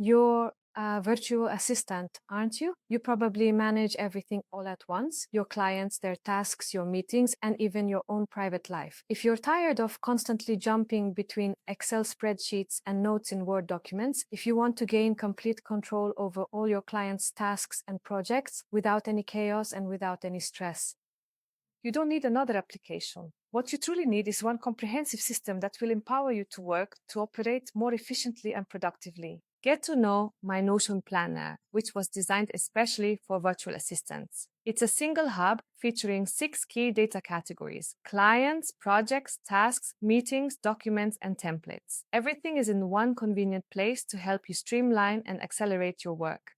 You're a virtual assistant, aren't you? You probably manage everything all at once, your clients, their tasks, your meetings, and even your own private life. If you're tired of constantly jumping between Excel spreadsheets and notes in Word documents, if you want to gain complete control over all your clients' tasks and projects without any chaos and without any stress, you don't need another application. What you truly need is one comprehensive system that will empower you to work, to operate more efficiently and productively. Get to know my Notion Planner, which was designed especially for virtual assistants. It's a single hub featuring 6 key data categories: clients, projects, tasks, meetings, documents, and templates. Everything is in one convenient place to help you streamline and accelerate your work.